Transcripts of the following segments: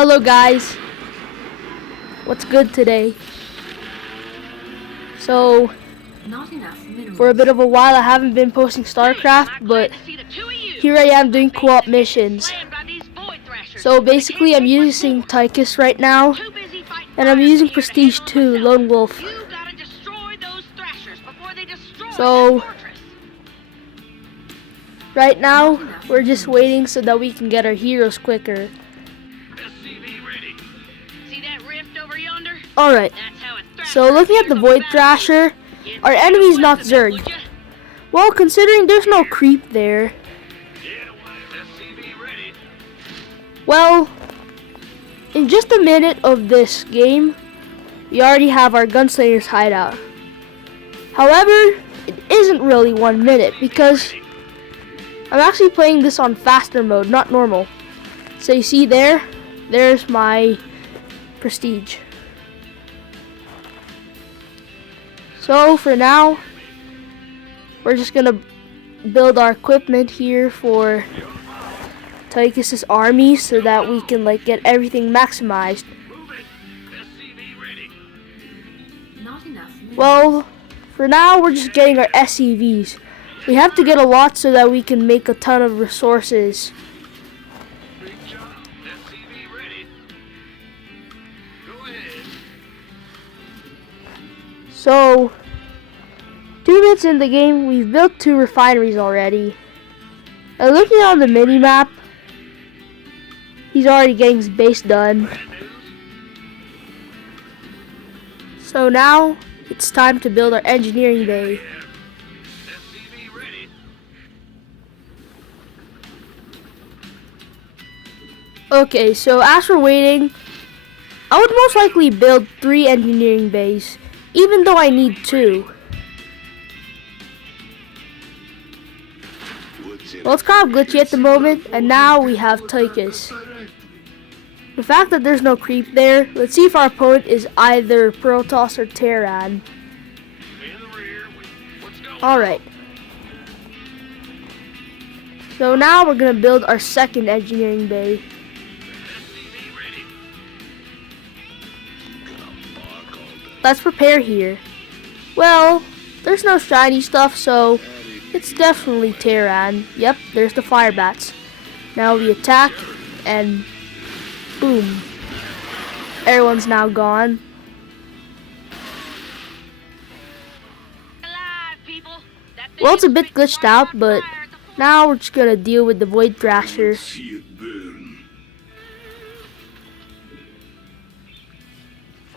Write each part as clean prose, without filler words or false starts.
Hello guys, what's good today? So, for a bit of a while I haven't been posting StarCraft, but here I am doing co-op missions. So basically I'm using Tychus right now, and I'm using Prestige 2, Lone Wolf. So, right now, we're just waiting so that we can get our heroes quicker. Alright, so looking at the Void Thrasher, our enemy's not Zerg. Well, considering there's no creep there. Well, in just a minute of this game, we already have our Gunslinger's hideout. However, it isn't really 1 minute because I'm actually playing this on faster mode, not normal. So you see there's my Prestige. So for now, we're just gonna build our equipment here for Tychus's army so that we can get everything maximized. Well, for now we're just getting our SCVs. We have to get a lot so that we can make a ton of resources. So, 2 minutes in the game, we've built 2 refineries already. And looking on the mini-map, he's already getting his base done. So now, it's time to build our engineering bay. Okay, so as we're waiting, I would most likely build 3 engineering bays, even though I need 2. Well, it's kind of glitchy at the moment, and now we have Tychus. The fact that there's no creep there, let's see if our opponent is either Protoss or Terran. Alright. So now we're going to build our second engineering bay. Let's prepare here. Well, there's no shiny stuff, so it's definitely Terran. Yep, there's the fire bats. Now we attack, and boom. Everyone's now gone. Well, it's a bit glitched out, but now we're just gonna deal with the Void Thrasher.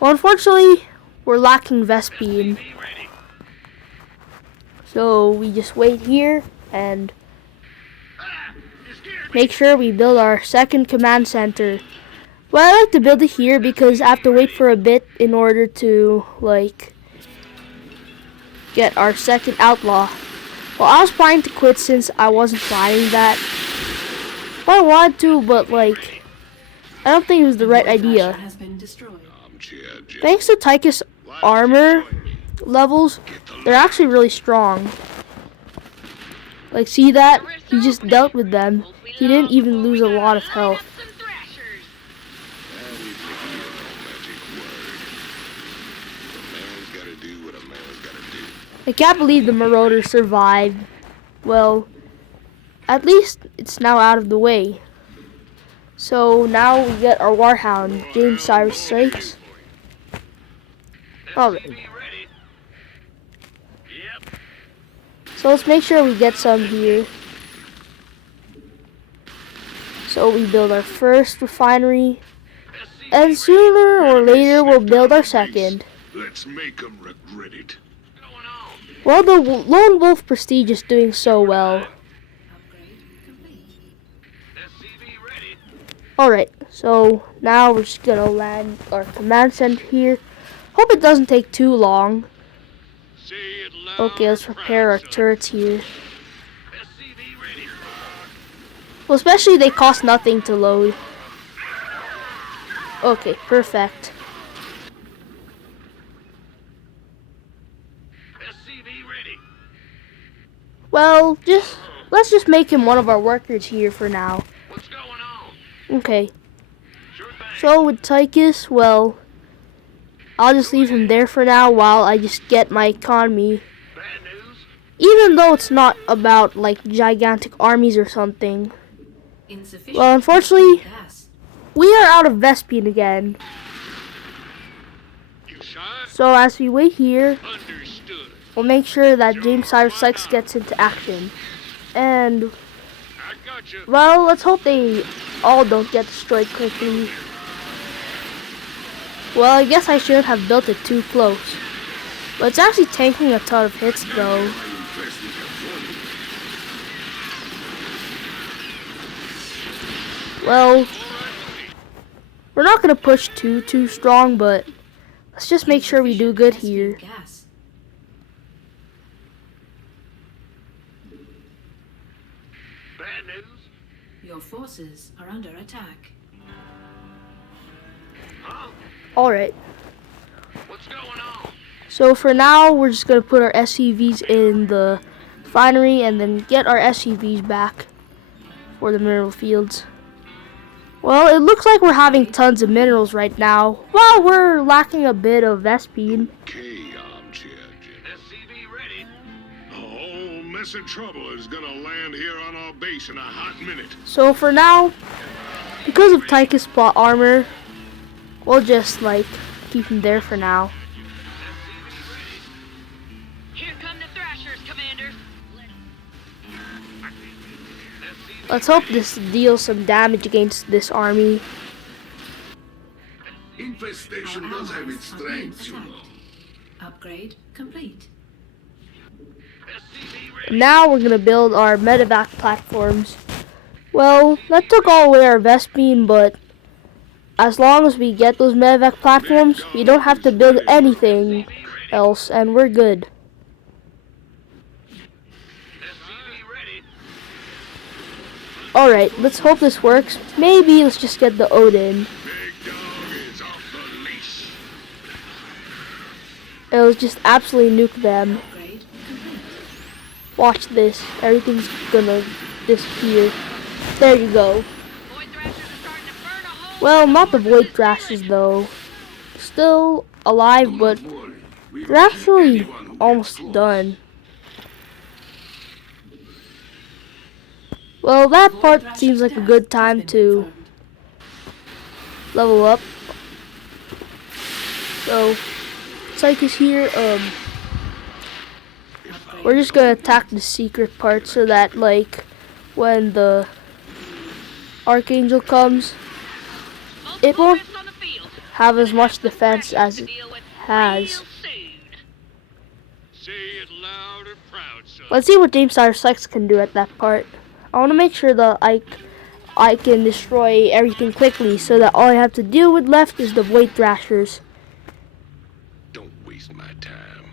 Well, unfortunately, we're lacking Vespene. So we just wait here and make sure we build our second command center. Well, I like to build it here because I have to wait for a bit in order to get our second outlaw. Well, I was planning to quit since I wasn't planning that. Well, I wanted to, but I don't think it was the right idea. Thanks to Tychus' armor levels, they're actually really strong. See that? He just dealt with them. He didn't even lose a lot of health. I can't believe the Marauder survived. Well, at least it's now out of the way. So now we get our Warhound, James Cyrus Sykes. Alright. So let's make sure we get some here. So we build our first refinery, and sooner or later we'll build our second. Let's make them regret it. Well, the Lone Wolf Prestige is doing so well. Alright, so now we're just gonna land our command center here. Hope it doesn't take too long. Okay, let's prepare our turrets here. Well, especially they cost nothing to load. Okay, perfect. Well, let's just make him one of our workers here for now. Okay. So with Tychus, well, I'll just leave him there for now while I just get my economy. Bad news? Even though it's not about like gigantic armies or something. Well, unfortunately, we are out of Vespine again. You sure? So as we wait here, Understood. we'll make sure that James Cyrus Sykes gets into action. And, I got you. well, let's hope they all don't get destroyed quickly. Well, I guess I shouldn't have built it too close. But it's actually tanking a ton of hits though. Well, we're not going to push too strong, but let's just make sure we do good here. Bad news? Your forces are under attack. Huh? Alright, What's going on? so for now, we're just going to put our SCVs in the refinery and then get our SCVs back for the mineral fields. Well, it looks like we're having tons of minerals right now, while we're lacking a bit of Vespine. Okay, armchair Jim. SCV ready. A whole mess of trouble is gonna land here on our base in a hot minute. So for now, because of Tychus plot armor, we'll just like keep him there for now. Here come the Thrashers, Commander. Let's hope this deals some damage against this army. Infestation does have its strengths, you know. Upgrade complete. SCV ready. Now we're gonna build our medevac platforms. Well, that took all away our Vespine, but as long as we get those medevac platforms, we don't have to build anything else, and we're good. SCV ready. Alright, let's hope this works. Maybe let's just get the Odin. Big dog is off the leash. It'll just absolutely nuke them. Upgrade complete. Watch this. Everything's gonna disappear. There you go. Void Thrashers are starting to burn a hole. Well, not the Void Thrashers though. Still alive, but Don't worry. We they're will keep actually anyone who almost gets close. done. Well, that part seems like a good time to level up. So, Tychus here, we're just gonna attack the secret part so that, like, when the Archangel comes, it won't Multiple on the field. have as much defense as To it deal with has. real soon. Say it loud and proud, son. Let's see what James Cyrus Sykes can do at that part. I want to make sure that I can destroy everything quickly so that all I have to deal with left is the Void Thrashers. Don't waste my time.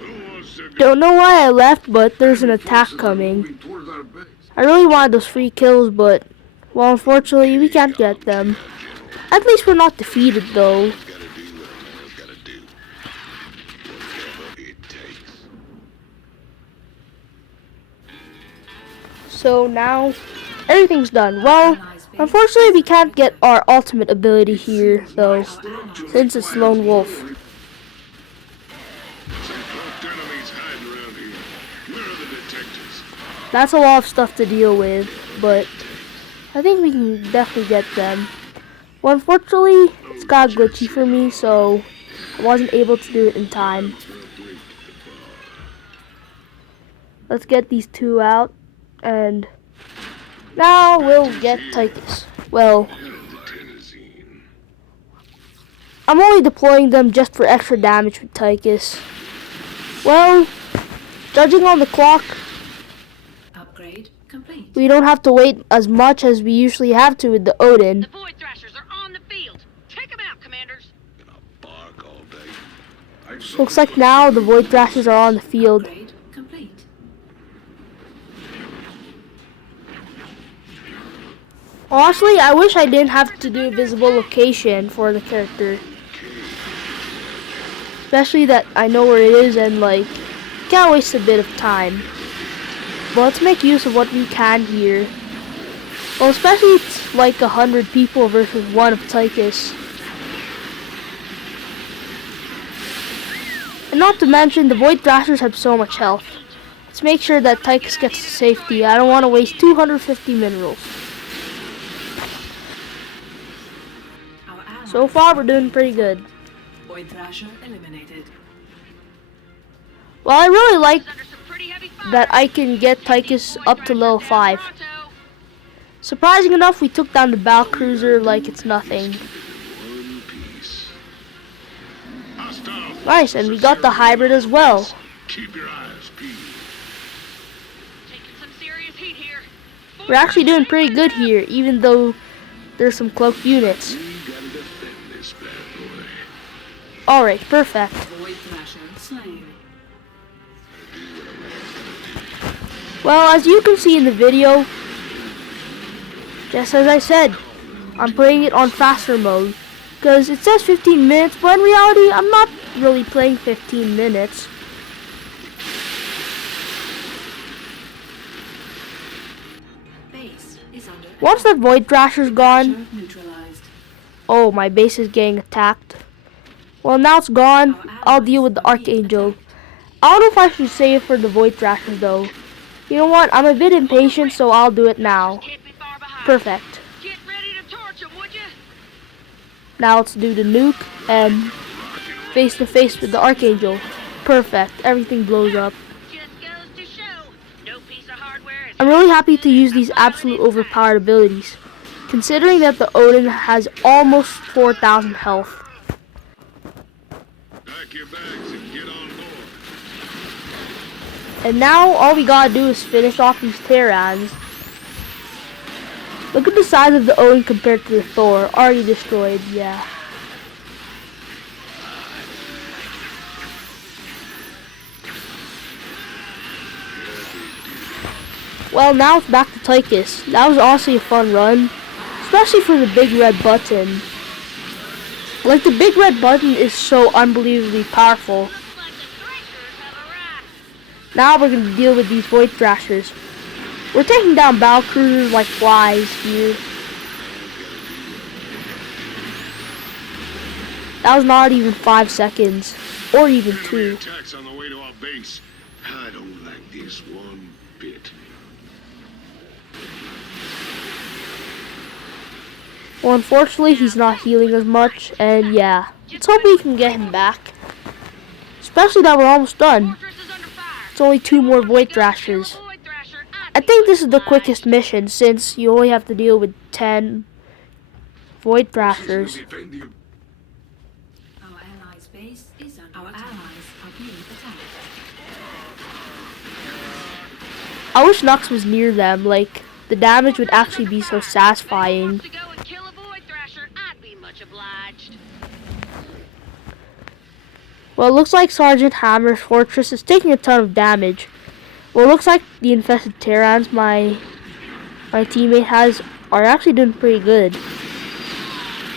Who wants to go Don't know why I left, but there's an attack coming. towards our base? I really wanted those free kills, but, well, unfortunately, we can't get them. At least we're not defeated, though. Gotta do what a man's gotta do. Whatever it takes. So now, everything's done. Well, unfortunately, we can't get our ultimate ability here, though, since it's Lone Wolf. Some cloaked enemies hiding around here. Where are the detectives? That's a lot of stuff to deal with, but I think we can definitely get them. Well, unfortunately, it's got glitchy for me, so I wasn't able to do it in time. Let's get these two out, and now we'll get Tychus. Well, Tennessine. I'm only deploying them just for extra damage with Tychus. Well, judging on the clock, Upgrade complete. we don't have to wait as much as we usually have to with the Odin. The Void Thrashers are on the field. Take them out, Commanders. Gonna bark all day. Looks like now the Void Thrashers are on the field. Upgrade complete. Honestly, I wish I didn't have to do visible location for the character. Especially that I know where it is and like Can't waste a bit of time. But let's make use of what we can here. Well, especially it's like 100 people versus one of Tychus. And not to mention, the Void Thrashers have so much health. Let's make sure that Tychus gets to safety. I don't want to waste 250 minerals. So far, we're doing pretty good. Void Thrasher eliminated. Well, I really like Under some pretty heavy fire. that I can get Tychus Void up to level Thrashers 5. down pronto. Surprising enough, we took down the Battle Cruiser like it's nothing. One piece. Hostile Nice, and we got the hybrid as well. Keep your eyes peeled. Taking some serious heat here. We're actually doing pretty good here, even though there's some cloaked units. We gotta defend this bad boy. Alright, perfect. Void Thrasher slain. Well, as you can see in the video, just as I said, I'm playing it on faster mode. Because it says 15 minutes, but in reality, I'm not really playing 15 minutes. Base is under Once the Void Thrasher's gone, Thrasher neutralized. oh, my base is getting attacked. Well, now it's gone, I'll deal with the Archangel. I don't know if I should save for the Void Thrashers though. You know what, I'm a bit impatient, so I'll do it now. Can't be far behind. Perfect. Get ready to torch 'em, would you? Now let's do the nuke and face to face with the Archangel. Perfect, everything blows up. Just goes to show, no piece of hardware is I'm really happy to use these absolute overpowered abilities, considering that the Odin has almost 4,000 health. Pack your bags and get on board. And now all we gotta do is finish off these Terrans. Look at the size of the Odin compared to the Thor, already destroyed, yeah. Well, now it's back to Tychus. That was honestly a fun run, especially for the big red button. Like, the big red button is so unbelievably powerful. looks like the Thrashers have arrived. Now we're going to deal with these Void Thrashers. We're taking down Battle Cruisers like flies here. That was not even 5 seconds, or even Enemy 2. attacks on the way to our base. I don't like this one bit. Well, unfortunately, he's not healing as much, and yeah, let's hope we can get him back. Especially that we're almost done. Fortress is under fire. It's only 2 more Void Thrashers. Void Thrasher, I think this is the quickest mission, since you only have to deal with 10 Void Thrashers. Defend you. Our allies' base is under Our allies are being attacked. I wish Nux was near them, like, the damage would actually be so satisfying. To go and kill a Void Thrasher, I'd be much obliged. Well, it looks like Sergeant Hammer's fortress is taking a ton of damage. Well, it looks like the infested Terrans my teammate has are actually doing pretty good.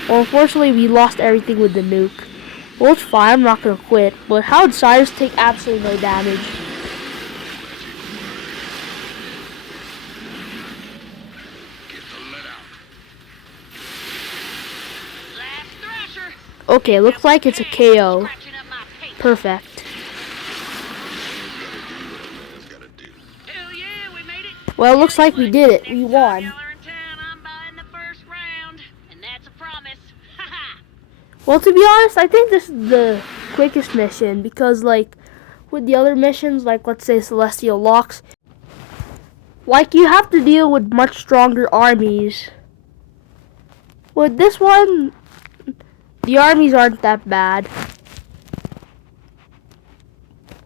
Well, unfortunately, we lost everything with the nuke. Well, it's fine, I'm not going to quit, but how did Cyrus take absolutely no damage? Get the lead out. Last Thrasher. Okay, looks like it's a KO. Scratching up my paper. Perfect. Gotta do. Hell yeah, we made it. Well, it looks like we did it. We won. Y'all are in town, I'm buying the first round. And that's a promise. Haha. Well, to be honest, I think this is the quickest mission because, like, with the other missions, like, let's say Celestial Locks, like, you have to deal with much stronger armies. With this one, the armies aren't that bad.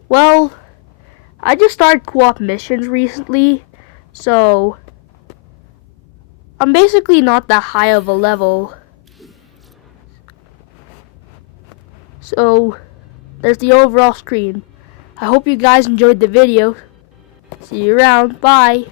Well, I just started co-op missions recently, so I'm basically not that high of a level. So, there's the overall screen. I hope you guys enjoyed the video. See you around. Bye.